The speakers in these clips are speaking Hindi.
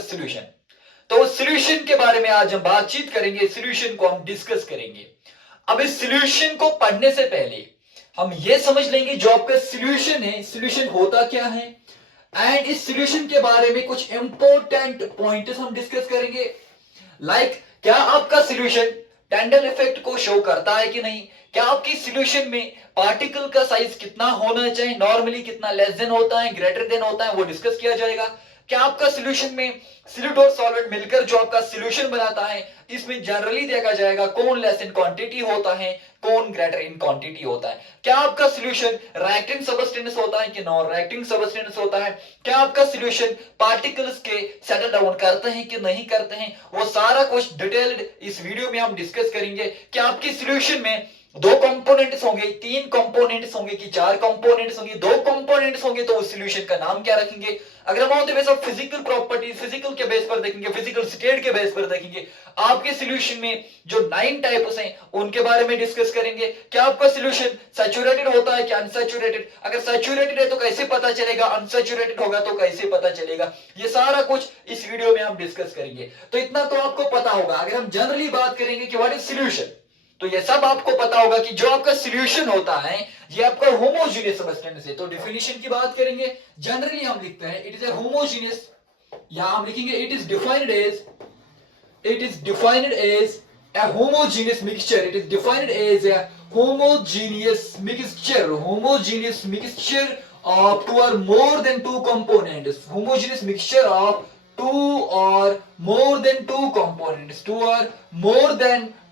सॉल्यूशन। तो उस सॉल्यूशन के बारे में आज हम बातचीत करेंगे, सॉल्यूशन को हम डिस्कस करेंगे। अब इस सॉल्यूशन को पढ़ने से पहले हम ये समझ लेंगे जो आपका सॉल्यूशन है, सॉल्यूशन होता क्या है, एंड इस सॉल्यूशन के बारे में कुछ इंपॉर्टेंट पॉइंट्स हम डिस्कस करेंगे। क्या आपका सॉल्यूशन टेंडल इफेक्ट को शो करता है कि नहीं, क्या आपकी सॉल्यूशन में पार्टिकल का साइज कितना होना चाहिए, नॉर्मली कितना लेस देन होता है, ग्रेटर देन होता है, वो डिस्कस किया जाएगा। क्या आपका सॉल्यूशन में सॉल्यूट और सॉल्वेंट मिलकर जो आपका सॉल्यूशन बनाता है, इसमें जनरली देखा जाएगा कौन लेस इन क्वांटिटी होता है, कौन ग्रेटर इन क्वांटिटी होता है। क्या आपका सॉल्यूशन रिएक्टिंग सबस्टेंस होता है कि नॉन रिएक्टिंग सबस्टेंस होता है, क्या आपका सॉल्यूशन पार्टिकल्स के सेटल डाउन करते हैं कि नहीं करते हैं, वो सारा कुछ डिटेल्ड इस वीडियो में हम डिस्कस करेंगे। क्या आपकी सॉल्यूशन में दो कंपोनेंट्स होंगे, तीन कंपोनेंट्स होंगे कि चार कंपोनेंट्स होंगे, दो कंपोनेंट्स होंगे, तो उस सॉल्यूशन का नाम क्या रखेंगे। अगर हम on the base of physical properties, physical के बेस पर देखेंगे, फिजिकल स्टेट के बेस पर देखेंगे, आपके सॉल्यूशन में जो 9 टाइप्स हैं उनके बारे में डिस्कस करेंगे। क्या आपका सॉल्यूशन सैचुरेटेड होता है कि अनसैचुरेटेड, अगर सैचुरेटेड है तो कैसे पता चलेगा, अनसैचुरेटेड होगा तो कैसे पता चलेगा, ये सारा कुछ इस वीडियो में हम डिस्कस करेंगे। तो इतना तो आपको पता होगा। अगर हम जनरली बात करेंगे कि व्हाट इज सॉल्यूशन, तो ये सब आपको पता होगा कि जो आपका सॉल्यूशन होता है ये आपका होमोजेनियस सब्सटेंस है। तो डेफिनेशन की बात करेंगे, जनरली हम लिखते हैं इट इज ए होमोजेनियस, या हम लिखेंगे it is defined as a homogeneous mixture. It is defined as a homogeneous mixture of two or more than two components. Homogeneous mixture of two or more than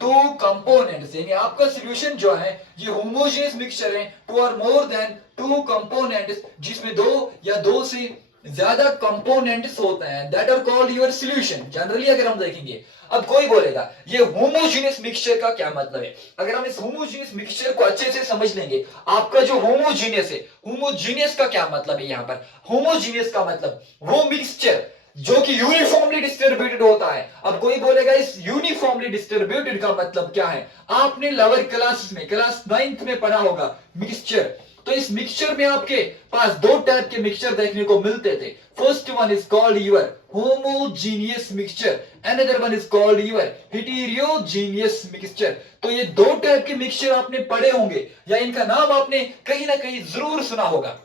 two components. यानी आपका सॉल्यूशन जो है ये होमोजेनियस मिक्सचर है, to or more then two components, जिसमें दो या दो से ज्यादा कंपोनेंट्स होते हैं, that are called your solution. Generally अगर हम देखेंगे, अब कोई बोलेगा ये होमोजेनियस मिक्सचर का क्या मतलब है। अगर हम इस होमोजेनियस मिक्सचर को अच्छे से समझ लेंगे, आपका जो होमोजेनियस है, होमोजेनियस का क्या मतलब है, यहां पर होमोजेनियस का मतलब वो मिक्सचर जो कि यूनिफॉर्मली डिस्ट्रीब्यूटेड होता है। अब कोई बोलेगा इस यूनिफॉर्मली डिस्ट्रीब्यूटेड का मतलब क्या है, आपने लोअर क्लासेस में क्लास 9th में पढ़ा होगा मिक्सचर। तो इस मिक्सचर में आपके पास दो टाइप के मिक्सचर देखने को मिलते थे। First one is called your homogeneous mixture, another one is called your heterogeneous mixture. तो ये दो टाइप के मिक्सचर आपने पढ़े होंगे या इनका नाम आपने कहीं ना कहीं जरूर सुना होगा।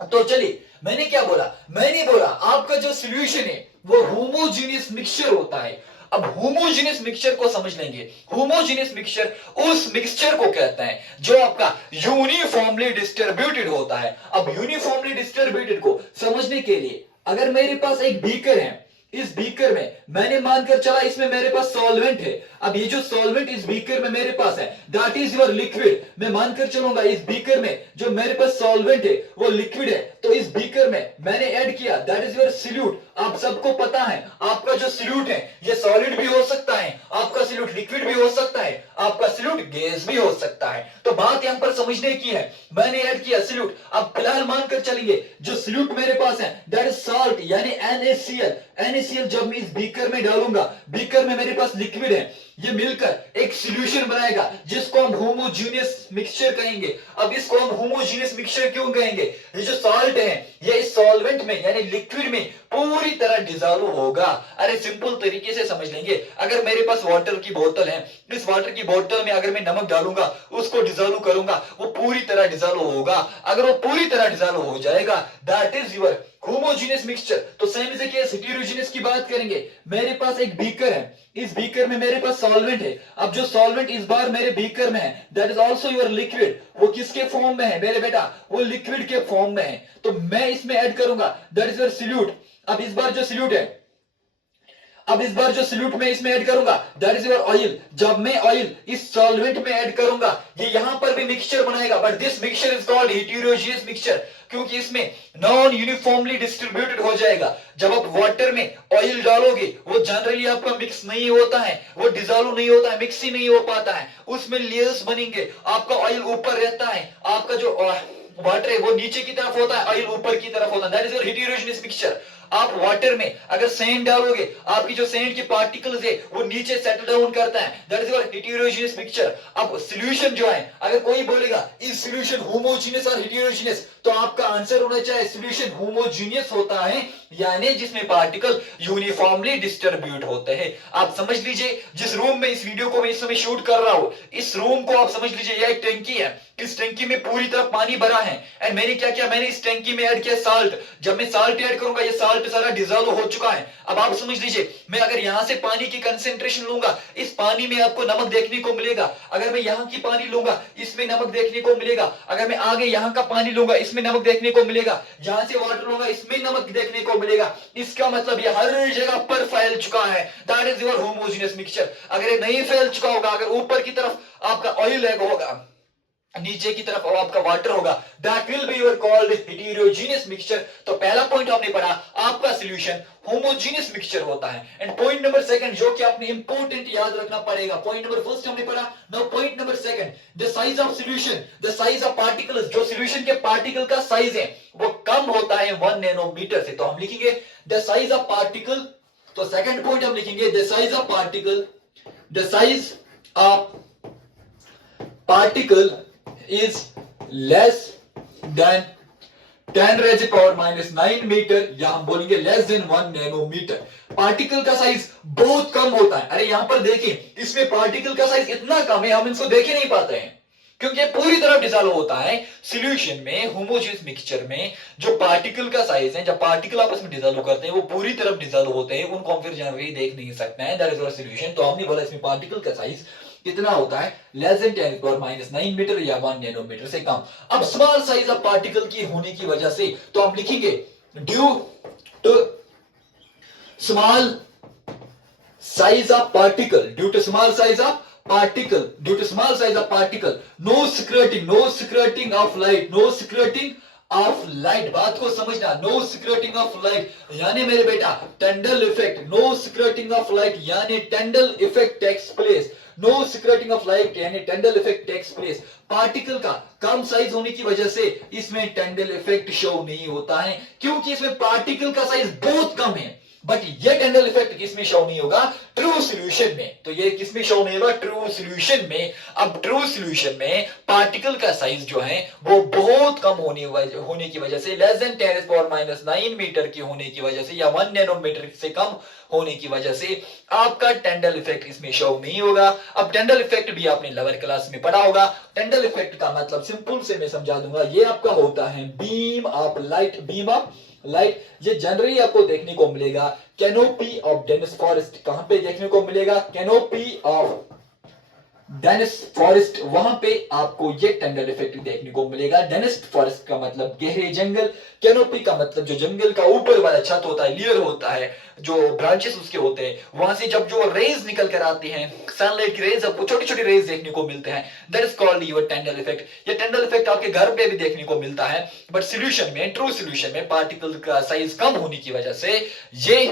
तो चलिए, मैंने क्या बोला, मैंने बोला आपका जो सॉल्यूशन है वो होमोजीनियस मिक्सचर होता है। अब होमोजेनियस मिक्सचर को समझ लेंगे। होमोजेनियस मिक्सचर उस मिक्सचर को कहते हैं जो आपका यूनिफॉर्मली डिस्ट्रीब्यूटेड होता है। अब यूनिफॉर्मली डिस्ट्रीब्यूटेड को समझने के लिए, अगर मेरे पास एक बीकर है, इस बीकर में मैंने मानकर चला इसमें मेरे पास सॉल्वेंट है। अब ये जो सॉल्वेंट इस बीकर में मेरे पास है दैट इज योर लिक्विड। मैं मानकर चलूंगा इस बीकर में जो मेरे पास सॉल्वेंट है वो लिक्विड है, तो इस बीकर में मैंने ऐड किया दैट इज योर सॉल्यूट। आप सबको पता है आपका जो सॉल्यूट है ये सॉलिड भी हो सकता है, आपका सॉल्यूट लिक्विड भी हो सकता है, आपका सॉल्यूट गैस भी हो सकता है। तो बात यहां पर समझने की है, मैंने ऐड किया सॉल्यूट। अब फिलहाल मानकर चलेंगे जो सॉल्यूट मेरे पास है दैट इज सॉल्ट यानी NaCl। NaCl जब मैं इस बीकर में डालूंगा, बीकर में मेरे पास लिक्विड है, ये मिलकर एक सॉल्यूशन बनाएगा जिसको हम होमोजेनियस मिक्सचर कहेंगे। अब इसको हम होमोजेनियस मिक्सचर क्यों कहेंगे, ये जो सॉल्ट है ये इस सॉल्वेंट में यानी लिक्विड में पूरी तरह डिसॉल्व होगा। अरे सिंपल तरीके से समझ लेंगे, अगर मेरे पास वाटर की बोतल है, इस वाटर की बोतल में अगर मैं नमक डालूंगा, उसको डिसॉल्व करूंगा, वो पूरी तरह डिसॉल्व होगा। अगर वो पूरी तरह डिसॉल्व हो जाएगा that is your homogeneous mixture. तो सेम इज केस हेटेरोजेनियस की बात करेंगे, मेरे पास एक बीकर है, इस बीकर में मेरे पास सॉल्वेंट है। अब जो सॉल्वेंट इस बार मेरे बीकर में है that is also your liquid. वो किसके फॉर्म में है मेरे बेटा, वो लिक्विड के फॉर्म में है। तो मैं इसमें ऐड करूंगा दैट इज योर सॉल्यूट। अब इस बार जो सॉल्यूट है, अब इस बार जो सॉल्यूट में इसमें ऐड करूंगा दैट इज योर ऑयल। जब मैं ऑयल इस सॉल्वेंट में ऐड करूंगा ये यहां पर भी मिक्सचर बनाएगा, but this mixture is called heterogeneous mixture, क्योंकि इसमें नॉन यूनिफॉर्मली डिस्ट्रीब्यूटेड हो जाएगा। जब आप वाटर में ऑयल डालोगे वो जनरली आपका मिक्स नहीं होता है, वो डिसॉल्व नहीं होता है, मिक्स ही नहीं हो पाता है, उसमें लेयर्स बनेंगे। आपका ऑयल ऊपर रहता है, आपका जो वाटर है वो नीचे की तरफ होता है, ऑयल ऊपर की तरफ होता है, that is your heterogeneous mixture. आप वाटर में अगर सैंड डालोगे, आपकी जो सैंड की पार्टिकल्स है वो नीचे सेटल डाउन करता है, that is your heterogeneous mixture. अब सॉल्यूशन जो है, अगर कोई बोलेगा इज सॉल्यूशन होमोजेनियस और हेटेरोजेनियस, तो आपका आंसर होना चाहिए सॉल्यूशन होमोजेनियस होता है, यानी जिसमें पार्टिकल यूनिफॉर्मली डिस्ट्रीब्यूट होते हैं। आप समझ लीजिए जिस रूम में इस वीडियो को मैं इस समय शूट कर रहा हूं, इस रूम को आप समझ लीजिए यह एक टंकी है, इस टंकी में पूरी तरफ पानी भरा है, एंड मैंने क्या किया, मैंने इस टंकी में ऐड किया साल्ट। जब मैं साल्ट ऐड करूंगा ये साल्ट सारा डिजोल्व हो चुका है। अब आप समझ लीजिए मैं अगर यहां से पानी की कंसेंट्रेशन लूंगा, इस पानी में आपको नमक देखने को मिलेगा। अगर मैं यहां की पानी लूंगा, इसमें नमक देखने को मिलेगा। अगर मैं आगे यहां का पानी लूंगा, इसमें नमक देखने को मिलेगा। यहां से वाटर लूंगा, इसमें नमक देखने को मिलेगा। इसका मतलब ये हर जगह पर फैल चुका है, that is your homogeneous mixture. अगर ये नहीं फैल चुका होगा, अगर ऊपर की तरफ आपका ऑयल एग होगा, नीचे की तरफ आपका वाटर होगा, that will be your called heterogeneous mixture. तो पहला पॉइंट हमने पढ़ा, आपका सॉल्यूशन होमोजेनियस मिक्सचर होता है। एंड पॉइंट नंबर सेकंड जो कि आपने इंपॉर्टेंट याद रखना पड़ेगा, पॉइंट नंबर फर्स्ट हमने पढ़ा, now point number second, the size of solution, the size of particles, जो सॉल्यूशन के पार्टिकल का साइज है वो कम होता है 1 नैनोमीटर से। तो हम लिखेंगे द साइज ऑफ पार्टिकल, तो सेकंड पॉइंट हम लिखेंगे the size of particle, the size of particle is less than 10 raised to power minus 9 metre, या हम बोलेंगे लेस देन 1 नैनोमीटर। पार्टिकल का साइज बहुत कम होता है। अरे यहां पर देखिए, इसमें पार्टिकल का साइज इतना कम है हम इसको देख ही नहीं पाते हैं, क्योंकि पूरी तरह डिसॉल्व होता है। सॉल्यूशन में, होमोजेनियस मिक्सचर में जो पार्टिकल का साइज है, जब पार्टिकल आपस में डिसॉल्व करते हैं वो पूरी तरह डिसॉल्व होते हैं, उनको हम फिर जनरली देख नहीं सकते हैं, दैट इज आवर सॉल्यूशन। तो हमने बोला इसमें पार्टिकल का साइज कितना होता है, less than 10 power minus 9 metre या 1 नैनोमीटर से कम। अब स्मॉल साइज ऑफ पार्टिकल की होने की वजह से तो हम लिखेंगे due to small size of particle, due to small size of particle, due to small size of particle, no scratching of light, no scratching of light। बात को समझना, no scratching of light यानी मेरे बेटा Tyndall effect, no scratching of light यानी Tyndall effect takes place, no scratching of light यानी Tyndall effect takes place। Particle का कम साइज होने की वजह से इसमें Tyndall effect शो नहीं होता है, क्योंकि इसमें पार्टिकल का साइज बहुत कम है। बट ये Tyndall इफेक्ट किसमें शो नहीं होगा, ट्रू सॉल्यूशन में। तो ये किसमें शो नहीं होगा, ट्रू सॉल्यूशन में। अब ट्रू सॉल्यूशन में पार्टिकल का साइज जो है वो बहुत कम होने की वजह से, less than 10 power minus 9 metre की होने की वजह से, या 1 नैनोमीटर से कम होने की वजह से आपका Tyndall इफेक्ट इसमें शो नहीं होगा। अब Tyndall इफेक्ट भी आपने लोअर क्लास में पढ़ा होगा। Tyndall इफेक्ट का मतलब सिंपल से मैं समझा दूंगा, ये आपका होता है beam of light, beam of light. ये जनरली आपको देखने को मिलेगा कैनोपी ऑफ डेनिस फॉरेस्ट। कहां पे देखने को मिलेगा, कैनोपी ऑफ डेनिस फॉरेस्ट, वहां पे आपको ये Tyndall इफेक्ट देखने को मिलेगा। डेनिस फॉरेस्ट का मतलब गहरे जंगल, कैनोपी का मतलब जो जंगल का ऊपर वाला छत होता है, लेयर होता है, जो ब्रांचेस उसके होते हैं, वहां से जब जो रेज निकल कर आती हैं, सनलाइट की रेज, आपको छोटी छोटी रेज देखने को मिलते हैं, that is called your Tyndall effect. ये Tyndall इफेक्ट आपके घर पे भी देखने को मिलता है, बट सॉल्यूशन में, ट्रू सॉल्यूशन में पार्टिकल का साइज कम होने की वजह से ये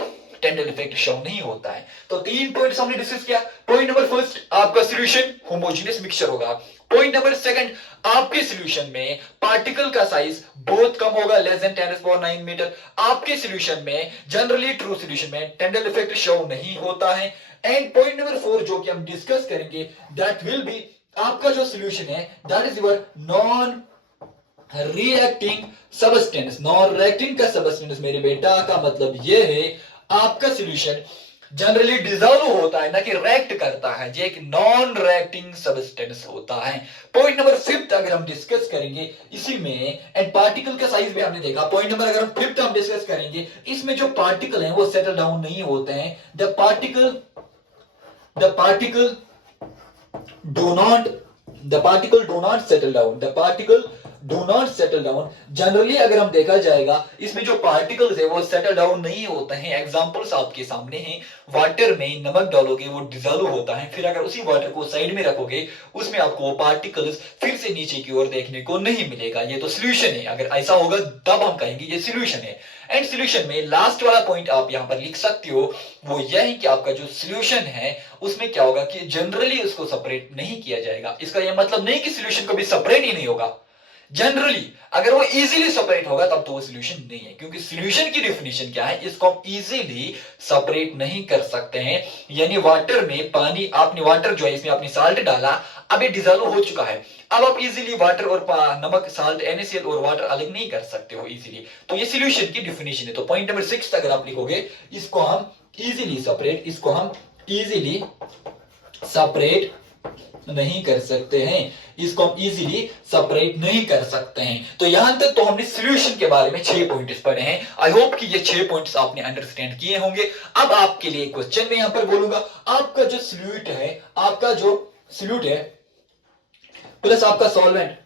Tyndall इफेक्ट शो नहीं होता है। तो 3 पॉइंट्स हमने डिस्कस किया। पॉइंट नंबर फर्स्ट, आपका सॉल्यूशन होमोजेनियस मिक्सचर होगा। पॉइंट नंबर सेकंड, आपके सॉल्यूशन में पार्टिकल का साइज बहुत कम होगा, लेस देन 10 पावर 9 मीटर। आपके सॉल्यूशन में, जनरली ट्रू सॉल्यूशन में Tyndall इफेक्ट शो नहीं होता है। एंड पॉइंट नंबर 4 जो कि हम डिस्कस करेंगे, दैट विल बी आपका जो सॉल्यूशन है, that is your non reacting substance. Non reacting का सबस्टेंस मेरे बेटा का मतलब यह है आपका सॉल्यूशन जनरली डिसॉल्व होता है, ना कि रिएक्ट करता है, ये एक नॉन रिएक्टिंग सबस्टेंस होता है। पॉइंट नंबर 5 अगर हम डिस्कस करेंगे इसी में, एंड पार्टिकल का साइज भी हमने देखा। पॉइंट नंबर अगर हम 5 हम डिस्कस करेंगे, इसमें जो पार्टिकल हैं वो सेटल डाउन नहीं होते हैं। The particle do not settle down, the particle do not settle down। Generally अगर हम देखा जाएगा, इसमें जो पार्टिकल्स है वो सेटल डाउन नहीं होते हैं। एग्जांपल्स आपके सामने हैं, वाटर में नमक डालोगे वो डिसॉल्व होता है, फिर अगर उसी वाटर को साइड में रखोगे उसमें आपको वो पार्टिकल्स फिर से नीचे की ओर देखने को नहीं मिलेगा। ये तो सॉल्यूशन है, अगर ऐसा होगा तब हम कहेंगे ये सॉल्यूशन है। एंड सॉल्यूशन में लास्ट वाला पॉइंट आप यहां पर लिख सकते हो, वो यह है कि आपका जो सॉल्यूशन है उसमें क्या होगा कि जनरली उसको सेपरेट नहीं किया जाएगा। इसका यह मतलब नहीं कि सॉल्यूशन कभी सेपरेट ही नहीं होगा, जनरली अगर वो इजीली सेपरेट होगा तब तो वो सोल्यूशन नहीं है, क्योंकि सोल्यूशन की डेफिनेशन क्या है, इसको हम इजीली सेपरेट नहीं कर सकते हैं। यानी वाटर में पानी, आपने वाटर जो है इसमें आपने साल्ट डाला, अब ये डिजोल्व हो चुका है, अब आप इजीली वाटर और नमक, साल्ट, NaCl और वाटर अलग नहीं कर सकते हो इजीली, तो ये सोल्यूशन की डेफिनेशन है। तो पॉइंट नंबर 6 अगर आप लिखोगे, इसको हम इजीली सेपरेट नहीं कर सकते हैं, इसको हम इजीली सेपरेट नहीं कर सकते हैं। तो यहां तक तो हमने सॉल्यूशन के बारे में 6 पॉइंट्स पढ़े हैं। आई होप कि ये 6 पॉइंट्स आपने अंडरस्टैंड किए होंगे। अब आपके लिए क्वेश्चन में यहां पर बोलूंगा, आपका जो सॉल्यूट है प्लस आपका सॉल्वेंट,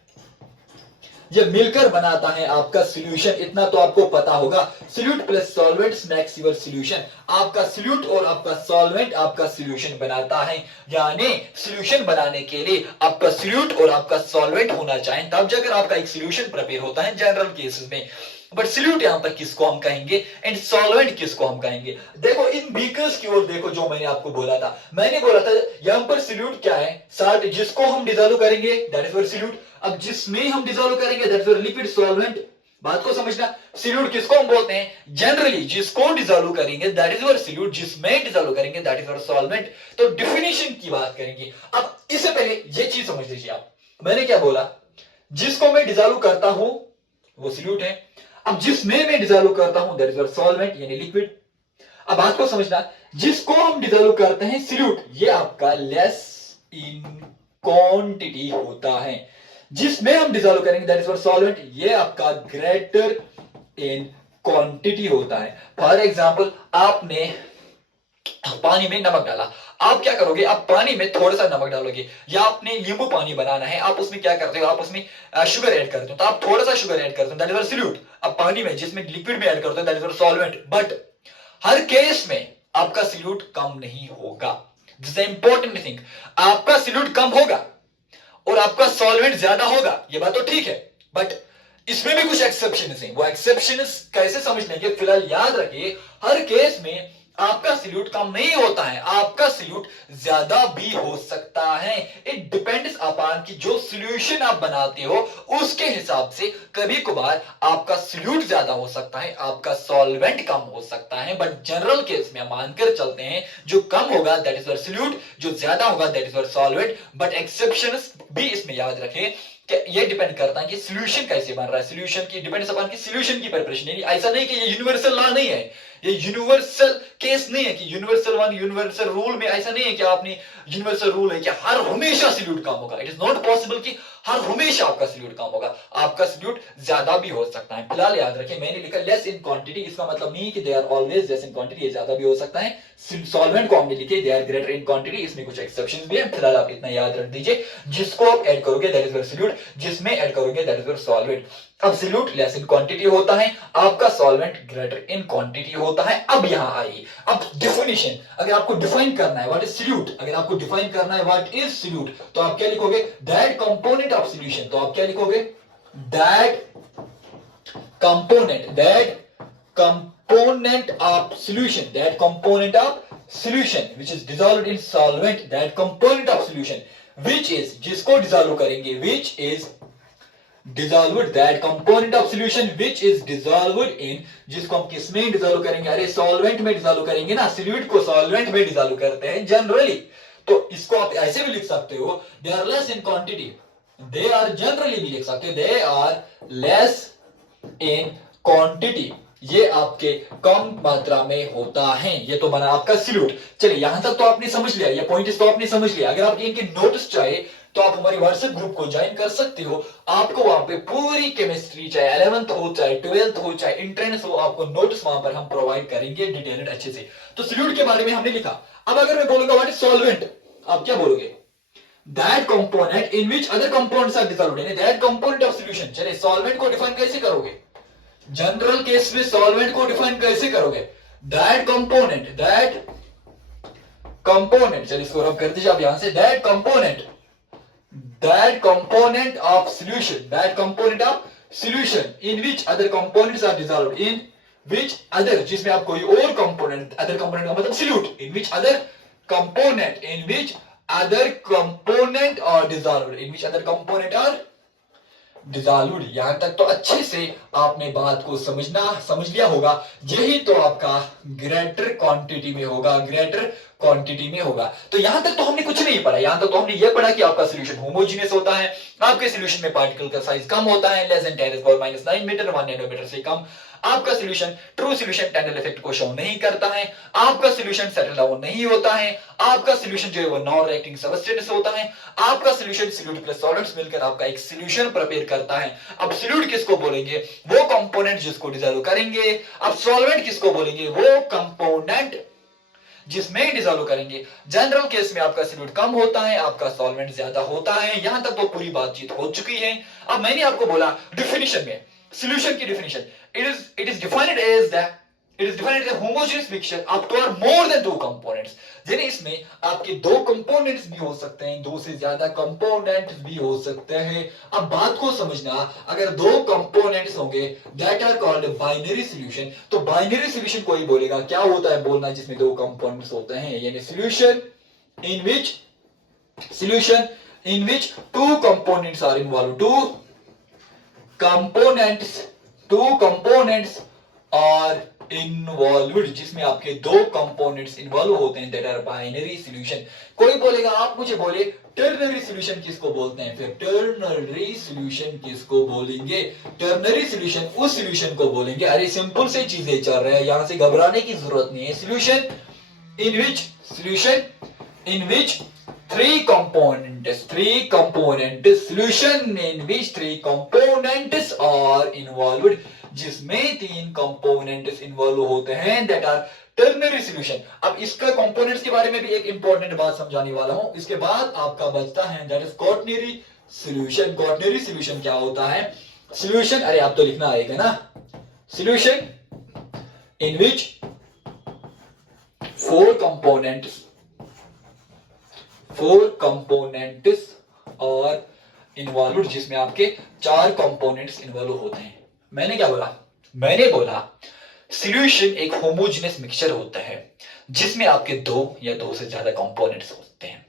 ये मिलकर बनाता है आपका सॉल्यूशन, इतना तो आपको पता होगा। Solute plus solvent makes your solution, आपका सॉल्यूट और आपका सॉल्वेंट आपका सॉल्यूशन बनाता है। यानी सॉल्यूशन बनाने के लिए आपका सॉल्यूट और आपका सॉल्वेंट होना चाहिए, तब जाकर आपका एक सॉल्यूशन प्रिपेयर होता है जनरल केसेस में। बट सॉल्यूट यहां पर किसको हम कहेंगे एंड सॉल्वेंट किसको हम कहेंगे? देखो इन बीकर्स की ओर देखो, जो मैंने आपको बोला था, मैंने बोला था यहां पर सॉल्यूट क्या है, साल्ट, जिसको हम डिसॉल्व करेंगे दैट इज योर सॉल्यूट। अब जिसमें हम डिसॉल्व करेंगे that is your liquid solvent. बात को समझना, सॉल्यूट किसको हम बोलते हैं? जनरली जिसको डिसॉल्व करेंगे दैट इज योर सॉल्यूट, जिसमें डिसॉल्व करेंगे दैट इज योर सॉल्वेंट। तो डेफिनेशन की बात करेंगे। अब इससे पहले ये चीज समझ लीजिए आप, मैंने क्या बोला, जिसको मैं डिसॉल्व करता हूं वो सॉल्यूट है, अब जिसमें मैं डिसॉल्व करता हूं दैट इज योर सॉल्वेंट यानी लिक्विड। अब बात को समझना, जिसको हम डिसॉल्व करते हैं सॉल्यूट, ये आपका लेस इन क्वांटिटी होता है, जिसमें हम डिसॉल्व करेंगे दैट इज योर सॉल्वेंट, ये आपका ग्रेटर इन क्वांटिटी होता है। फॉर एग्जांपल आपने पानी में नमक डाला, आप क्या करोगे, आप पानी में थोड़ा सा नमक डालोगे, या आपने नींबू पानी बनाना है, आप उसमें क्या करते हो, आप उसमें शुगर ऐड करते हो, तो आप थोड़ा सा शुगर ऐड करते हो दैट इज योर सॉल्यूट। अब पानी में जिसमें लिक्विड में ऐड करते हो that is your solvent. But her case में आपका सॉल्यूट कम नहीं होगा। दिस इज इंपॉर्टेंट थिंग, आपका सॉल्यूट कम होगा और आपका सॉल्वेंट ज्यादा होगा, ये बात तो ठीक है, बट इसमें भी कुछ एक्सेप्शन है। वो एक्सेप्शन कैसे समझने के, फिलहाल याद रखिए, हर केस में आपका सॉल्यूट कम नहीं होता है, आपका सॉल्यूट ज्यादा भी हो सकता है। इट डिपेंड्स अपॉन कि जो सॉल्यूशन आप बनाते हो उसके हिसाब से कभी कभार आपका सॉल्यूट ज्यादा हो सकता है, आपका सॉल्वेंट कम हो सकता है। बट जनरल केस में हम मानकर चलते हैं जो कम होगा दैट इज योर सॉल्यूट, जो ज्यादा होगा that is your solvent. But exceptions भी इसमें याद रखें कि ये डिपेंड करता है कि सॉल्यूशन कैसे बन रहा है, सॉल्यूशन की डिपेंड्स अपॉन कि सॉल्यूशन की प्रिपरेशन। यानी ऐसा नहीं कि ये यूनिवर्सल लॉ नहीं है, ये यूनिवर्सल केस नहीं है कि यूनिवर्सल वन यूनिवर्सल रूल में ऐसा नहीं है कि आपने यूनिवर्सल रूल है कि हर हमेशा सॉल्यूट कम होगा। इट इज नॉट पॉसिबल कि हर हमेशा आपका सॉल्यूट कम होगा, आपका सॉल्यूट ज्यादा भी हो सकता है। फिलहाल याद रखें, मैंने लिखा लेस इन क्वांटिटी, इसका मतलब नहीं कि they are always less in quantity, ये ज्यादा भी हो सकता है। सॉल्वेंट को हमने लिखे they are greater in quantity, इसमें कुछ एक्सेप्शंस भी है। फिलहाल आप इतना याद रख दीजिए, जिसको आप ऐड करोगे दैट इज योर सॉल्यूट, जिसमें ऐड करोगे दैट इज योर सॉल्वेंट। अब सॉल्यूट लेस इन क्वांटिटी होता है, आपका सॉल्वेंट ग्रेटर इन क्वांटिटी होता है। अब यहां आइए, अब डेफिनेशन, अगर आपको डिफाइन करना है व्हाट इज सॉल्यूट, अगर आपको डिफाइन करना है व्हाट इज सॉल्यूट, तो आप क्या लिखोगे, दैट कंपोनेंट ऑफ सॉल्यूशन। तो आप क्या लिखोगे, that component of solution, that component of solution which is dissolved in solvent, that component of solution which is, जिसको डिसॉल्व करेंगे, which is dissolved, that component of solution which is dissolved in, जिसको हम किसमें डिसॉल्व करेंगे, अरे सॉल्वेंट में डिसॉल्व करेंगे ना, सॉल्यूट को सॉल्वेंट में डिसॉल्व करते हैं जनरली। तो इसको आप ऐसे भी लिख सकते हो, they are less in quantity, they are generally भी लिख सकते हो, they are less in quantity, ये आपके कम मात्रा में होता है। ये तो बना आपका सॉल्यूट। चलिए यहां तक तो आपने समझ लिया, ये पॉइंट्स तो आपने समझ लिया। अगर आपके इनके नोट्स चाहिए तो आप हमारी व्हाट्सएप ग्रुप को ज्वाइन कर सकते हो, आपको वहां पे पूरी केमिस्ट्री, चाहे 11th हो चाहे 12th हो चाहे इंट्रेंस हो, आपको नोट्स वहां पर हम प्रोवाइड करेंगे डिटेल्ड अच्छे से। तो सॉल्यूट के बारे में हमने लिखा। अब अगर मैं बोलूंगा व्हाट इज सॉल्वेंट, आप क्या बोलोगे, that component in which other compounds are dissolved, यानी दैट कंपोनेंट ऑफ सॉल्यूशन। चलिए सॉल्वेंट को डिफाइन कैसे करोगे, जनरल केस में सॉल्वेंट को डिफाइन कैसे करोगे, दैट कंपोनेंट, चलिए इसको रब कर दीजिए आप यहां से, that component of solution in which other components are dissolved, in which other, जिसमें आप कोई और कंपोनेंट, अदर कंपोनेंट का मतलब solute, in which other component, in which other component are dissolved, in which other component are dissolved. यहां तक तो अच्छे से आपने बात को समझ लिया होगा। यही तो आपका ग्रेटर क्वांटिटी में होगा, ग्रेटर क्वांटिटी में होगा। तो यहां तक तो हमने कुछ नहीं पढ़ा, यहां तक तो हमने ये पढ़ा कि आपका सोल्यूशन होमोजीनियस होता है, आपके सोल्यूशन में पार्टिकल का साइज कम होता है, लेस देन 10⁻⁹ मीटर, 1 नैनोमीटर से कम। आपका solution true solution tunnel effect को शो नहीं करता है, आपका सोल्यूशन सेटल डाउन नहीं होता है, आपका सोल्यूशन जो है वो नॉन रिएक्टिंग सब्सटेंस होता है, आपका सोल्यूशन सॉल्यूट प्लस सॉल्वेंट्स मिलकर आपका एक सोल्यूशन प्रिपेयर करता है। अब सॉल्यूट किसको बोलेंगे? वो कंपोनेंट जिसको डिसॉल्व करेंगे। अब सॉल्वेंट किसको बोलेंगे? वो कंपोनेंट जिसमें डिसॉल्व करेंगे। जनरल केस में आपका सॉल्यूट कम होता है, आपका सॉल्वेंट ज्यादा होता है। यहां तक तो पूरी बातचीत हो चुकी है। अब मैंने आपको बोला डिफिनेशन में, सॉल्यूशन की definition, it is defined as the homogeneous mixture of two or more then 2 components. यानी इसमें आपके 2 कंपोनेंट्स भी हो सकते हैं, 2 से ज्यादा कंपोनेंट्स भी हो सकते हैं। अब बात को समझना, अगर 2 कंपोनेंट्स होंगे that are called binary solution. तो बाइनरी सॉल्यूशन कोई बोलेगा क्या होता है बोलना जिसमें 2 कंपोनेंट्स होते हैं, यानी solution in which 2 components are involve, 2 components are involved, जिसमें आपके 2 कंपोनेंट्स इन्वॉल्व होते हैं, दैट आर बाइनरी सॉल्यूशन। कोई बोलेगा, आप मुझे बोले टर्नरी सॉल्यूशन किसको बोलते हैं? फिर टर्नरी सॉल्यूशन किसको बोलेंगे? टर्नरी सॉल्यूशन उस सॉल्यूशन को बोलेंगे, अरे सिंपल से चीजें चल रहे हैं, यहां से घबराने की जरूरत नहीं है। Solution in which 3 components solution in which 3 components are involved, जिसमें 3 कंपोनेंट्स इन्वॉल्व होते हैं, दैट आर टर्नरी सॉल्यूशन। अब इसका कंपोनेंट्स के बारे में भी एक इंपॉर्टेंट बात समझाने वाला हूं। इसके बाद आपका बचता है that is quaternary solution. Quaternary solution क्या होता है? सॉल्यूशन, अरे आप तो लिखना आएगा ना, सॉल्यूशन इन विच 4 components और इन्वॉल्व, जिसमें आपके 4 कंपोनेंट्स इन्वॉल्व होते हैं। मैंने क्या बोला? मैंने बोला सॉल्यूशन एक होमोजेनियस मिक्सचर होता है जिसमें आपके 2 या 2 से ज्यादा कंपोनेंट्स होते हैं।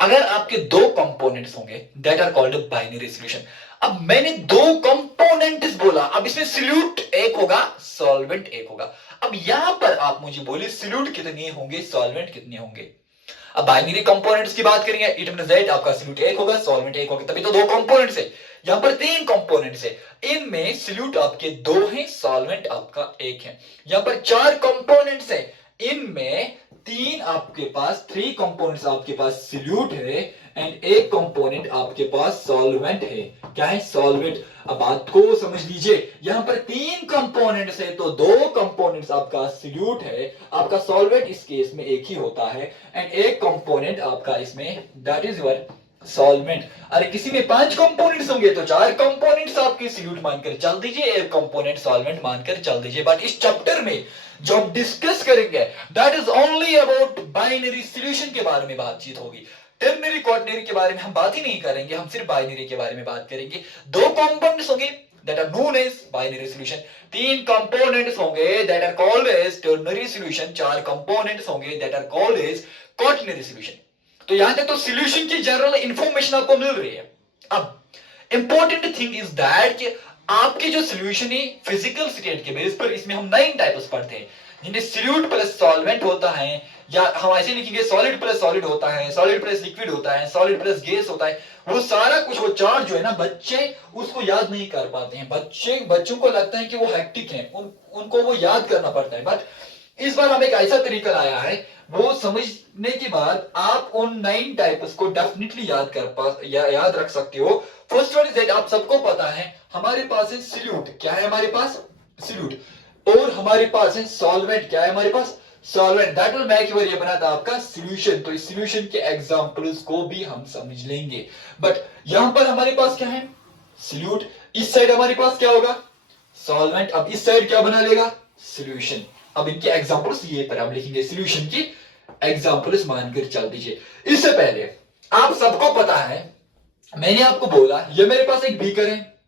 अगर आपके 2 कंपोनेंट्स होंगे that are called binary solution. अब मैंने 2 कंपोनेंट्स बोला, अब इसमें सॉल्यूट एक होगा, सॉल्वेंट एक होगा। अब यहां पर आप मुझे बोले सॉल्यूट कितने होंगे, सॉल्वेंट कितने होंगे? अब बाइनरी कंपोनेंट्स की बात करेंगे, इट मींस दैट आपका सॉल्यूट एक होगा, सॉल्वेंट एक होगा, तभी तो 2 कंपोनेंट्स है। यहां पर 3 कंपोनेंट्स है, इनमें सॉल्यूट आपके 2 हैं, सॉल्वेंट आपका एक है। यहां पर 4 कंपोनेंट्स है, इनमें 3 आपके पास, 3 कंपोनेंट्स आपके पास सॉल्यूट है एंड एक कंपोनेंट आपके पास सॉल्वेंट है। क्या है? सॉल्वेंट। अब बात को समझ लीजिए, यहां पर 3 कंपोनेंट्स है तो 2 कंपोनेंट्स आपका सॉल्यूट है, आपका सॉल्वेंट इस केस में एक ही होता है, एंड एक कंपोनेंट आपका इसमें दैट इज योर सॉल्वेंट। अरे किसी में 5 कंपोनेंट्स होंगे तो 4 कंपोनेंट्स आपके सॉल्यूट मानकर चल दीजिए, एक कंपोनेंट सॉल्वेंट मानकर चल दीजिए। बट इस चैप्टर में जो हम डिस्कस करेंगे that is only about binary solution के बारे में बातचीत होगी। टर्नरी क्वाटर्नरी के बारे में हम बात ही नहीं करेंगे, हम सिर्फ बाइनरी के बारे में बात करेंगे। 2 कंपोनेंट्स होंगे that are known as binary solution, 3 components होंगे that are called as ternary solution, 4 components होंगे that are called as quaternary solution। तो यहां तक तो सॉल्यूशन की जनरल इंफॉर्मेशन आपको मिल रही है। अब इंपॉर्टेंट थिंग इज दैट कि आपके जो सॉल्यूशन है फिजिकल स्टेट के बेस पर, इसमें हम 9 टाइप्स पढ़ते हैं, जिन्हें सॉल्यूट प्लस सॉल्वेंट होता है, या हम ऐसे लिखेंगे सॉलिड प्लस सॉलिड होता है, सॉलिड प्लस लिक्विड होता है, सॉलिड प्लस गैस होता है। वो सारा कुछ, वो चार्ट जो है ना, बच्चे उसको याद नहीं कर पाते हैं। बच्चों को लगता है कि वो हेक्टिक है, उनको वो याद करना पड़ता है। बट इस बार हम एक ऐसा तरीका लाया है, वो समझने के बाद आप उन 9 टाइप्स को डेफिनेटली याद रख सकते हो। फर्स्ट वन इज दैट, आप सबको पता है हमारे पास है सॉल्यूट। क्या है हमारे पास? सॉल्यूट। और हमारे पास है सॉल्वेंट। क्या है हमारे पास? Solvent. That will make your, ये बना था आपका सॉल्यूशन। तो इस सॉल्यूशन के एग्जांपल्स को भी हम समझ लेंगे। बट यहां पर हमारे पास क्या है? सॉल्यूट। इस साइड हमारे पास क्या होगा? सॉल्वेंट। अब इस साइड क्या बना लेगा? सॉल्यूशन। अब इनके एग्जांपल्स ये पर हम लिखेंगे, सॉल्यूशन की एग्जांपल्स मानकर चल दीजिए। इससे पहले आप सबको पता है, मैंने आपको बोला ये मेरे पास एक बीकर है।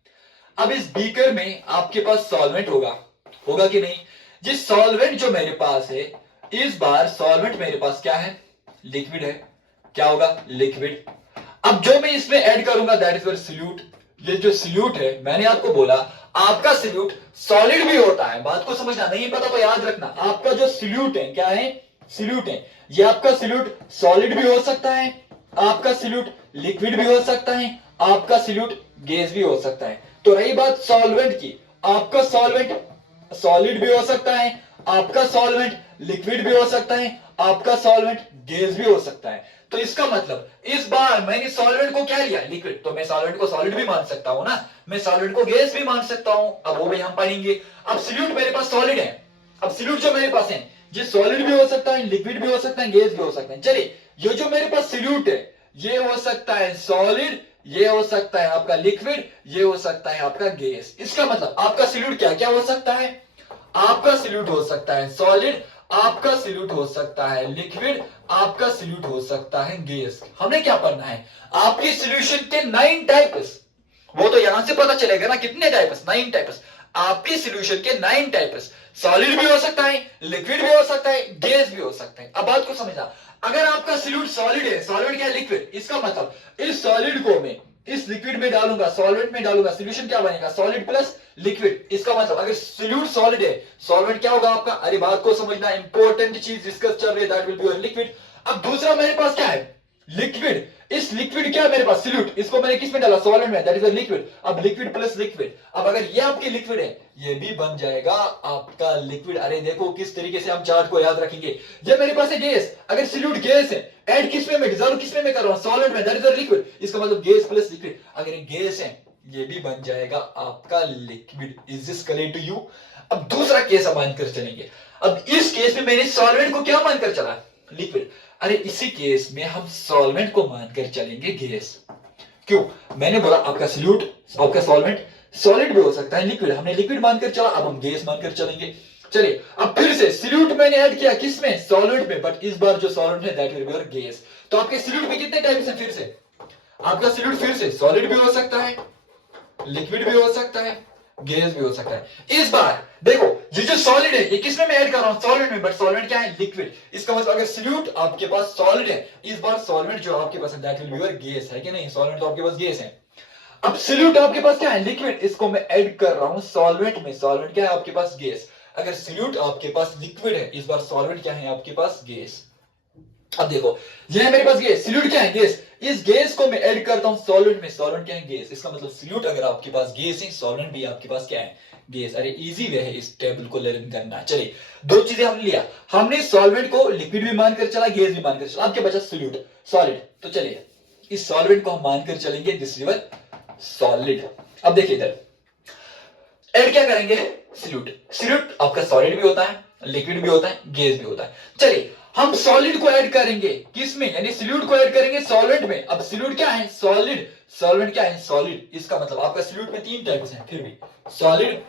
अब इस बीकर में आपके पास सॉल्वेंट होगा कि नहीं? जिस सॉल्वेंट जो मेरे पास है, इस बार सॉल्वेंट मेरे पास क्या है? लिक्विड है। क्या होगा? लिक्विड। अब जो मैं इसमें ऐड करूंगा दैट इज योर सॉल्यूट। ये जो सल्यूट है, मैंने आपको बोला आपका सल्यूट सॉलिड भी होता है, बात को समझना, नहीं पता तो याद रखना, आपका जो सल्यूट है, क्या है, सल्यूट है, ये आपका सल्यूट सॉलिड भी हो सकता है, आपका सल्यूट लिक्विड भी हो सकता है, आपका सल्यूट गैस भी हो सकता है। तो रही बात सॉल्वेंट की, आपका सॉल्वेंट सॉलिड भी हो सकता है, आपका सॉल्वेंट लिक्विड भी हो सकता है, आपका सॉल्वेंट गैस भी हो सकता है। तो इसका मतलब इस बार मैंने सॉल्वेंट को क्या लिया, लिक्विड, तो मैं सॉल्वेंट को सॉलिड भी मान सकता हूं ना, मैं सॉल्वेंट को गैस भी मान सकता हूं, अब वो भी हम पढ़ेंगे। अब सॉल्यूट मेरे पास सॉलिड है, अब सॉल्यूट जो मेरे पास है ये सॉलिड भी हो सकता है, लिक्विड भी हो सकता है, गैस भी हो सकता है। चलिए ये जो मेरे पास सॉल्यूट है ये हो सकता है सॉलिड, ये हो सकता है आपका लिक्विड, ये हो सकता है आपका गैस। इसका मतलब आपका सॉल्यूट क्या क्या हो सकता है, आपका सॉल्यूट हो सकता है सॉलिड, आपका सॉल्यूट हो सकता है लिक्विड, आपका सॉल्यूट हो सकता है गैस। हमें क्या पढ़ना है, आपके सॉल्यूशन के 9 टाइप्स, वो तो यहां से पता चलेगा ना कितने टाइप्स, 9 टाइप्स, आपके सॉल्यूशन के 9 टाइप्स, सॉलिड भी हो सकता है, लिक्विड भी हो सकता है, गैस भी हो सकता है। अब बात को समझना, अगर आपका सॉल्यूट सॉलिड है, सॉलिड क्या है, लिक्विड, इसका मतलब इस सॉलिड को मैं इस लिक्विड में डालूंगा, सॉल्वेंट में डालूंगा, सॉल्यूशन क्या बनेगा, सॉलिड प्लस लिक्विड। इसका मतलब अगर सॉल्यूट सॉलिड है, सॉल्वेंट क्या होगा आपका, अरे बात को समझना, इंपॉर्टेंट चीज डिस्कस चल रही है, that will be your liquid. अब दूसरा मेरे पास क्या है, लिक्विड, इस लिक्विड क्या है मेरे पास, सॉल्यूट, इसको मैंने किस में डाला, सॉल्वेंट में, दैट इज अ लिक्विड। अब लिक्विड प्लस लिक्विड, अब अगर ये आपके लिक्विड है ये भी बन जाएगा आपका लिक्विड। अरे देखो किस तरीके से हम चार्ट को याद रखेंगे, जब मेरे पास है गैस, अगर सॉल्यूट गैस है, ऐड किस में, मैं डिसॉल्व किस में मैं कर रहा हूं, सॉल्वेंट में, दैट इज अ लिक्विड। इसका मतलब गैस प्लस लिक्विड, अगर ये गैस है ये भी बन जाएगा आपका liquid. Is this clear to you. अब दूसरा केस हम मानकर चलेंगे, अब इस केस में मैंने सॉल्वेंट को क्या मानकर चला, लिक्विड, अरे इसी केस में हम सॉल्वेंट को मानकर चलेंगे गैस। क्यों, मैंने बोला आपका सॉल्यूट, आपका सॉल्वेंट सॉलिड भी हो सकता है, लिक्विड, हमने लिक्विड मानकर चला, अब हम गैस मानकर चलेंगे। चलिए अब फिर से सॉल्यूट मैंने ऐड किया किसमें, सॉल्वेंट में, बट इस बार जो सॉल्वेंट है that will be your gas. तो आपके सॉल्यूट में कितने टाइप्स हैं, फिर से आपका सॉल्यूट फिर से सॉलिड भी हो सकता है, लिक्विड भी हो सकता है, गैस भी हो सकता है। इस बार देखो ये जो सॉलिड है ये किसमें मैं ऐड कर रहा हूं, सॉल्वेंट में, बट सॉल्वेंट क्या है, लिक्विड। इसका मतलब अगर सॉल्यूट आपके पास सॉलिड है, इस बार सॉल्वेंट जो आपके पास है that will be your gas, है कि नहीं, सॉल्वेंट तो आपके पास गैस है। अब सॉल्यूट आपके पास क्या है, लिक्विड, इसको मैं ऐड कर रहा हूं सॉल्वेंट में, सॉल्वेंट क्या है आपके पास, गैस। अगर सॉल्यूट आपके पास लिक्विड है, इस बार सॉल्वेंट क्या है आपके पास, गैस। अब देखो ये है मेरे पास गैस, सॉल्यूट क्या है, गैस, इस गैस को मैं ऐड करता हूं सॉल्वेंट में, सॉल्वेंट क्या है, गैस। इसका मतलब सॉल्यूट अगर आपके पास गैस है, सॉल्वेंट भी आपके पास क्या है, गैस। अरे इजी वे है इस टेबल को लर्न करना। चलिए दो चीजें हमने लिया, हमने सॉल्वेंट को लिक्विड भी मानकर चला, गैस भी मानकर चला, आपके बचा सॉल्यूट, सॉलिड। तो चलिए इस सॉल्वेंट को हम मानकर चलेंगे दिस इज योर सॉलिड। अब देखिए इधर ऐड क्या करेंगे, सॉल्यूट, सॉल्यूट आपका सॉलिड भी होता है, लिक्विड भी होता है, गैस भी होता है। चलिए हम सॉलिड को ऐड करेंगे किसमें, यानी सॉल्यूट को ऐड करेंगे सॉल्वेंट में। अब सॉल्यूट क्या है, सॉलिड, सॉल्वेंट क्या है, सॉलिड। इसका मतलब आपका सॉल्यूट में 3 टाइप्स हैं, फिर भी सॉलिड,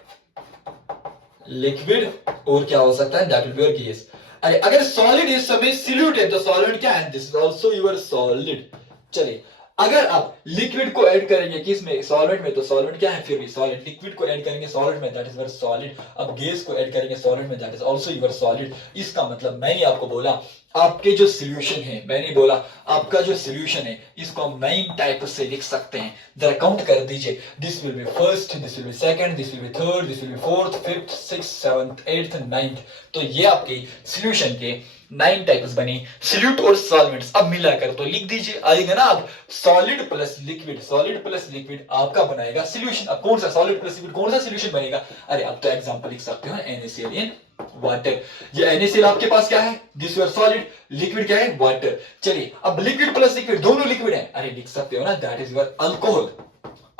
लिक्विड और क्या हो सकता है, that will be your gas. अरे अगर सॉलिड इस समय सॉल्यूट है तो सॉल्वेंट क्या है, this is also your solid. चलिए अगर आप लिक्विड को ऐड करेंगे किसमें, सॉल्वेंट में, तो सॉल्वेंट क्या है, फिर भी सॉलिड। लिक्विड को ऐड करेंगे सॉल्वेंट में, दैट इज योर सॉलिड। अब गैस को ऐड करेंगे सॉल्वेंट में, that is also your solid. इसका मतलब मैंने आपको बोला आपके जो सॉल्यूशन है, मैंने बोला आपका जो सॉल्यूशन है इसको हम 9 टाइप से लिख सकते हैं। जरा काउंट कर दीजिए, this will be first, this will be second, this will be third, this will be fourth, fifth, sixth, seventh, eighth, ninth. तो ये आपके सॉल्यूशन के 9 टाइप्स बने, सॉल्यूट और सॉल्वेंट्स। अब मिलाकर तो लिख दीजिए, आएगा ना अब solid plus liquid, solid plus liquid आपका बनाएगा सॉल्यूशन। अब कौन सा सॉलिड प्लस लिक्विड कौन सा सॉल्यूशन बनेगा, अरे अब तो एग्जांपल लिख सकते हो NaCl इन वाटर। ये NaCl आपके पास क्या है, दिस योर सॉलिड, लिक्विड क्या है, वाटर। चलिए अब लिक्विड प्लस लिक्विड दोनों लिक्विड है, अरे लिख सकते हो ना, that is your alcohol,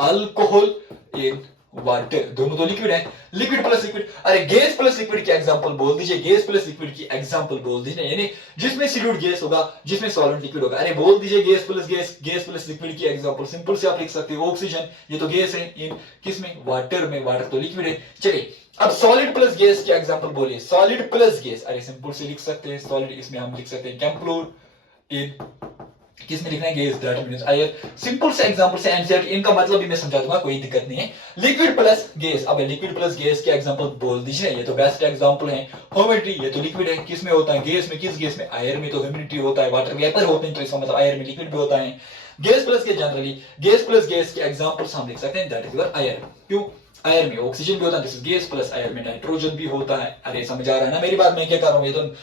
alcohol in water, दोनों तो लिक्विड है, लिक्विड प्लस लिक्विड। अरे गैस प्लस लिक्विड की एग्जांपल बोल दीजिए, गैस प्लस लिक्विड की एग्जांपल बोल दीजिए, यानी जिसमें सॉल्यूट गैस होगा, जिसमें सॉल्वेंट लिक्विड होगा। अरे बोल दीजिए gas plus gas, gas plus liquid की एग्जांपल सिंपल से आप लिख सकते हो, ऑक्सीजन, ये तो गैस है, इन किसमें, वाटर में, वाटर तो लिक्विड है। चलिए अब सॉलिड प्लस गैस की एग्जांपल बोलिए, सॉलिड प्लस गैस, अरे सिंपल से लिख सकते हैं सॉलिड, इसमें हम लिख सकते हैं कैंप्लोर इन किसमें लिखना है gas, that means air. Simple से एग्जांपल से एनसीईआरटी, इनका मतलब भी मैं समझा दूंगा, कोई दिक्कत नहीं है। लिक्विड प्लस गैस, अब लिक्विड प्लस गैस के एग्जांपल बोल दीजिए, ये तो बेस्ट एग्जांपल है। ह्यूमिडिटी, ये तो लिक्विड है, किस में होता है गैस में, किस गैस में, एयर में। तो ह्यूमिडिटी होता है, वाटर वेपर होते हैं, तो इसका मतलब एयर में लिक्विड भी होता है। गैस प्लस के जनरली गैस प्लस गैस के एग्जांपल्स हम लिख सकते हैं, दैट इज योर एयर। क्यों, एयर में ऑक्सीजन भी होता है, this is gas plus air में नाइट्रोजन भी होता है। अरे समझ आ रहा है ना मेरी बात, मैं क्या कर रहा हूं, ये तो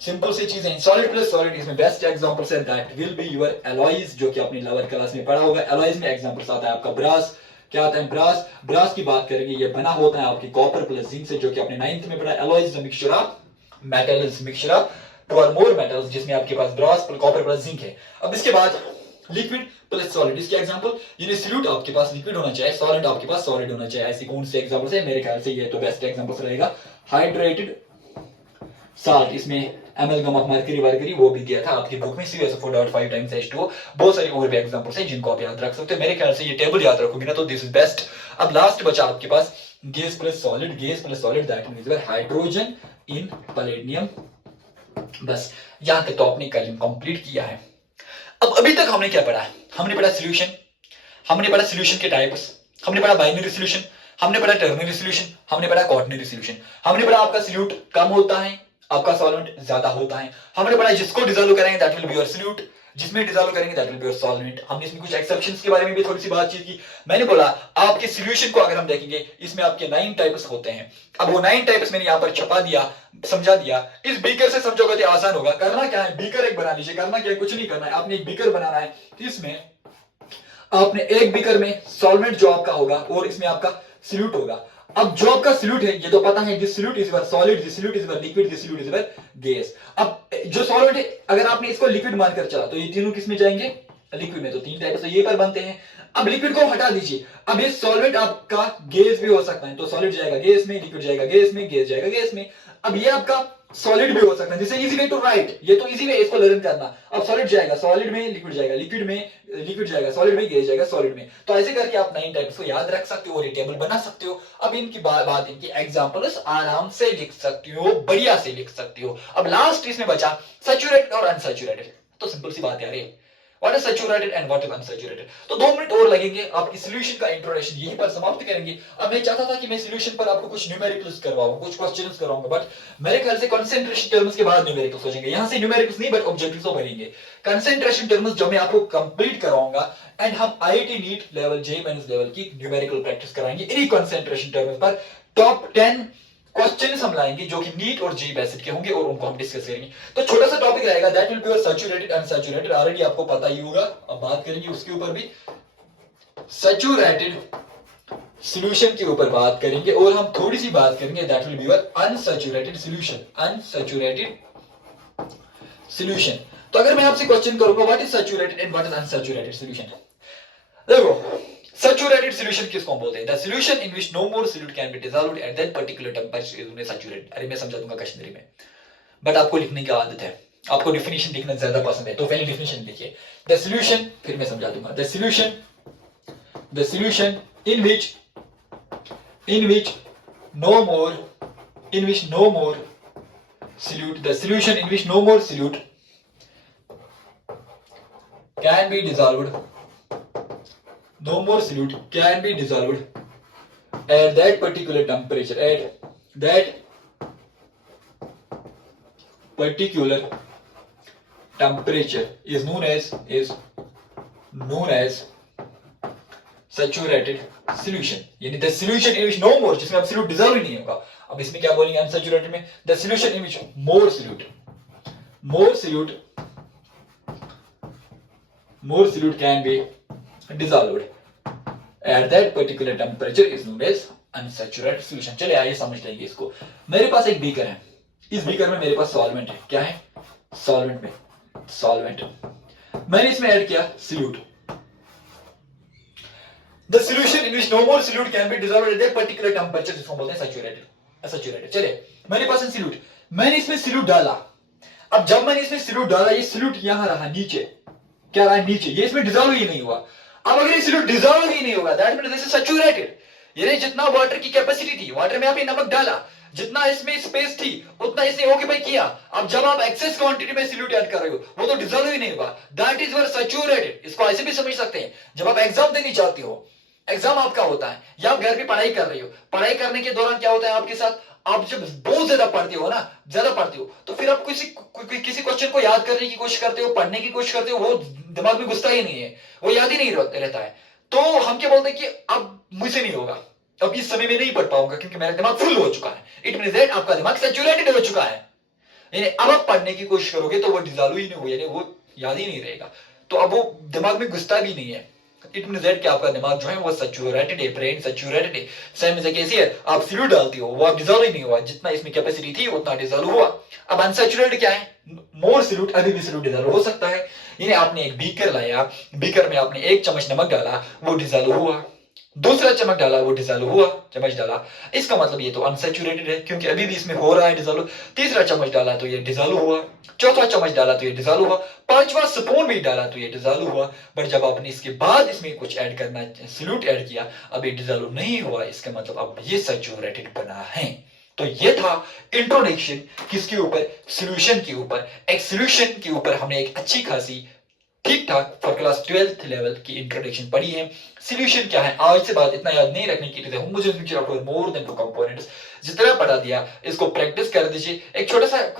सिंपल सी चीजें। सॉलिड प्लस सॉलिड, इसमें बेस्ट एग्जांपल्स है, that will be your alloys, जो कि आपने लोअर क्लास में पढ़ा होगा। एलॉयज में एग्जांपल्स आता है आपका ब्रास, क्या आता है ब्रास, ब्रास की बात करेंगे, ये बना होता है आपकी कॉपर प्लस जिंक से, जो कि आपने 9th में पढ़ा। Alloys is a mixture of metals, mixture of two or more metals, जिसमें आपके पास ब्रास कॉपर प्लस जिंक है। अब इसके बाद लिक्विड प्लस सॉलिड, इसके एग्जांपल, यानी सॉल्यूट आपके पास लिक्विड होना चाहिए, सॉलिड आपके पास सॉलिड होना चाहिए। ऐसी कौन से एग्जांपल्स है, मेरे ख्याल से ये तो बेस्ट एग्जांपल्स रहेगा। हाइड्रेटेड साल्ट, इसमें एमलगम ऑफ मर्करी वर्करी, वो भी दिया था आपकी बुक में, CuSO4.5 टाइम्स H2O। बहुत सारी और भी एग्जांपल्स हैं जिनको आप याद रख सकते हो। मेरे ख्याल से ये टेबल याद रखोगे ना तो दिस इज बेस्ट। अब लास्ट बचा आपके पास gas plus solid, gas plus solid, that means hydrogen in palladium. बस यहां तक तो आपने कल कंप्लीट किया है। अब अभी तक हमने क्या पढ़ा, हमने पढ़ा सॉल्यूशन, हमने पढ़ा सॉल्यूशन के टाइप्स, हमने पढ़ा बाइनरी सॉल्यूशन, हमने पढ़ा टर्नरी सॉल्यूशन, हमने पढ़ा क्वार्टनरी सॉल्यूशन, हमने पढ़ा आपका सॉल्यूट कम होता है, आपका सॉल्वेंट ज्यादा होता है। हमने पढ़ा जिसको डिसॉल्व करेंगे that will be your solute, जिसमें डिसॉल्व करेंगे that will be your solvent. हमने इसमें कुछ एक्सेप्शंस के बारे में भी थोड़ी सी बातचीत की। मैंने बोला आपके सॉल्यूशन को अगर हम देखेंगे, इसमें आपके 9 टाइप्स होते हैं। अब वो 9 टाइप्स मैंने यहाँ पर छपा दिया, समझा दिया। इस बीकर से समझोगे तो आसान होगा। करना क्या है, बीकर एक बना लीजिए, करना क्या है, कुछ नहीं करना है, आपने एक बीकर बनाना है। इसमें आपने एक बीकर में सॉल्वेंट जो आपका होगा और इसमें आपका सॉल्यूट होगा। अब जो आपका सॉल्यूट है ये तो पता है, this solute is your solid, this solute is your liquid, this solute is your gas. अब जो सॉल्वेंट है अगर आपने इसको लिक्विड मानकर चला तो ये तीनों किस में जाएंगे, लिक्विड में। तो 3 टाइप से ये पर बनते हैं। अब लिक्विड को हटा दीजिए, अब ये सॉल्वेंट आपका गैस भी हो सकता है, तो सॉलिड जाएगा गैस में, लिक्विड जाएगा गैस में, गैस जाएगा गैस में। अब ये आपका सॉलिड भी हो सकता है, जिसे इजी वे टू राइट, ये तो इजी वे इसको लर्न करना। अब सॉलिड जाएगा सॉलिड में, लिक्विड जाएगा लिक्विड में, लिक्विड जाएगा सॉलिड में, गैस जाएगा सॉलिड में। तो ऐसे करके आप 9 टाइप्स को याद रख सकते हो और ये टेबल बना सकते हो। अब इनकी बात इनकी एग्जांपल्स आराम से लिख सकते हो, बढ़िया से लिख सकते हो। अब लास्ट इसमें बचा सैचुरेटेड और अनसैचुरेटेड। तो सिंपल सी बात यार, what is saturated and what is unsaturated. तो 2 मिनट और लगेंगे, आपकी सॉल्यूशन का इंट्रोडक्शन यहीं पर समाप्त करेंगे। अब मैं चाहता था कि मैं सॉल्यूशन पर आपको कुछ न्यूमेरिकल्स करवाऊं, कुछ क्वेश्चंस कराऊंगा, बट मेरे ख्याल से कंसंट्रेशन टर्म्स के बाद न्यूमेरिकल्स हो जाएंगे। यहां से न्यूमेरिकल्स नहीं बट ऑब्जेक्टिव्स तो भरेंगे। कंसंट्रेशन टर्म्स जो मैं आपको कंप्लीट करवाऊंगा एंड हम IIT NEET level, JEE mains level की न्यूमेरिकल प्रैक्टिस कराएंगे इन्हीं कंसंट्रेशन टर्म्स पर। टॉप 10 क्वेश्चंस हम लाएंगे जो कि नीट और JEE बेसिक के होंगे और उनको हम डिस्कस करेंगे। तो छोटा सा टॉपिक रहेगा, that will be your saturated unsaturated, already आपको पता ही होगा। अब बात करेंगे उसके ऊपर भी, सैचुरेटेड सॉल्यूशन के ऊपर बात करेंगे और हम थोड़ी सी बात करेंगे that will be your unsaturated solution, unsaturated solution. तो अगर मैं आपसे क्वेश्चन करूंगा what is saturated and what is unsaturated solution, देखो सैचुरेटेड सॉल्यूशन किसको हम बोलते हैं, the solution in which no more solute can be dissolved at that particular temperature is known as saturated. अरे मैं समझा दूंगा कश्मीरी में, बट आपको लिखने की आदत है, आपको डेफिनेशन लिखना ज्यादा पसंद है, तो पहले डेफिनेशन लिखिए। द सॉल्यूशन, फिर मैं समझा दूंगा। The solution in which no more solute, the solution in which no more solute can be dissolved, no more solute can be dissolved at that particular temperature, at that particular temperature is known as saturated solution। यानी the solution in which no more, जिसमें अब solute dissolve ही नहीं होगा। अब इसमें क्या बोलेंगे unsaturated में, the solution in which more solute can be dissolved at that particular temperature is known as unsaturated solution। चले आइए समझ लेंगे इसको। मेरे पास एक बीकर है, इस बीकर में मेरे पास सॉल्वेंट है, क्या है सॉल्वेंट, मैंने इसमें ऐड किया solute। The solution in which no more solute can be dissolved at that particular temperature, जिसको बोलते हैं सैचुरेटेड। चलिए मेरे पास है solute, मैंने इसमें solute डाला। अब जब मैंने इसमें solute डाला, ये solute यहां रहा नीचे, क्या रहा नीचे, ये इसमें डिसॉल्व ही नहीं हुआ। अब अगर ये solute डिसॉल्व ही नहीं होगा, that means this is saturated. यानी जितना वाटर की कैपेसिटी थी, वाटर में आपने नमक डाला, जितना इसमें स्पेस थी उतना इसने ऑक्यूपाई किया। अब जब आप एक्सेस क्वांटिटी में सॉल्यूट ऐड कर रहे हो वो तो डिजोल्व ही नहीं हुआ, दैट इज योर सैचुरेटेड। इसको ऐसे भी समझ सकते हैं, जब आप एग्जाम देने जाते हो, एग्जाम आपका होता है या आप घर पे पढ़ाई कर रहे हो, पढ़ाई करने के दौरान क्या होता है आपके साथ, आप जब बहुत ज्यादा पढ़ते हो ना, ज्यादा पढ़ते हो, तो फिर आप किसी क्वेश्चन को याद करने की कोशिश करते हो, पढ़ने की कोशिश करते हो, वो दिमाग में घुसता ही नहीं है, वो याद ही नहीं रहता है। तो हम क्या बोलते हैं कि अब मुझसे नहीं होगा, अब इस समय में नहीं पढ़ पाऊंगा क्योंकि मेरा दिमाग फुल हो चुका है। इट मींस दैट आपका दिमाग सैचुरेटेड हो चुका है, यानी अब आप पढ़ने की कोशिश करोगे तो वो डिजॉल्व ही नहीं होगा, यानी वो याद ही नहीं रहेगा, तो अब वो दिमाग में घुसता भी नहीं है। इट मींस दैट कि आपका दिमाग जो है वो सैचुरेटेड है, ब्रेन सैचुरेटेड है। सेम ऐसे कैसे है, आप फ्लूइड डालते हो वो आप डिजॉल्व ही नहीं हुआ, जितना इसमें कैपेसिटी थी उतना डिजॉल्व हुआ। अब अनसैचुरेटेड क्या है, मोर सॉल्यूट, अभी भी सॉल्यूट डिजॉल्व हो सकता है। यानी आपने एक बीकर लाया, बीकर में आपने 1 चम्मच नमक डाला, वो डिजॉल्व हुआ, दूसरा चम्मच डाला वो डिजॉल्व हुआ, चम्मच डाला, इसका मतलब ये तो अनसैचुरेटेड है क्योंकि अभी भी इसमें हो रहा है डिजॉल्व। तीसरा चम्मच डाला तो ये डिजॉल्व हुआ, चौथा चम्मच डाला तो ये डिजॉल्व हुआ, पांचवा स्पून भी डाला तो ये डिजॉल्व हुआ। बट जब आपने इसके बाद इसमें कुछ ऐड करना, सॉल्यूट ऐड किया, अब ये डिजॉल्व नहीं हुआ, इसका मतलब अब ये सैचुरेटेड बना है। तो ये था इंट्रोडक्शन किसके ऊपर, सॉल्यूशन के ऊपर। एक सॉल्यूशन के ऊपर हमने एक अच्छी खासी ठीक ठाक फॉर क्लास 12th लेवल की इंट्रोडक्शन पढ़ी है। सॉल्यूशन क्या है आज से बाद इतना याद नहीं रखने की, homogeneous mixture of more than 2 components, जितना पढ़ा दिया इसको प्रैक्टिस कर दीजिए। एक छोटा सा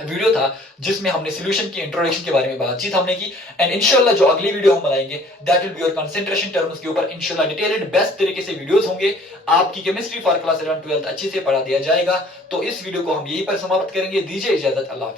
वीडियो था जिसमें हमने सॉल्यूशन की इंट्रोडक्शन के बारे में बातचीत हमने की, एंड इंशाल्लाह जो अगली वीडियो हम बनाएंगे that will be your concentration terms के ऊपर इंशाल्लाह डिटेल्ड बेस्ट तरीके से वीडियोस होंगे। आपकी chemistry for class 11th 12th अच्छे से पढ़ा दिया जाएगा। तो इस वीडियो को हम यहीं पर समाप्त करेंगे, दीजिए इजाजत, अल्लाह।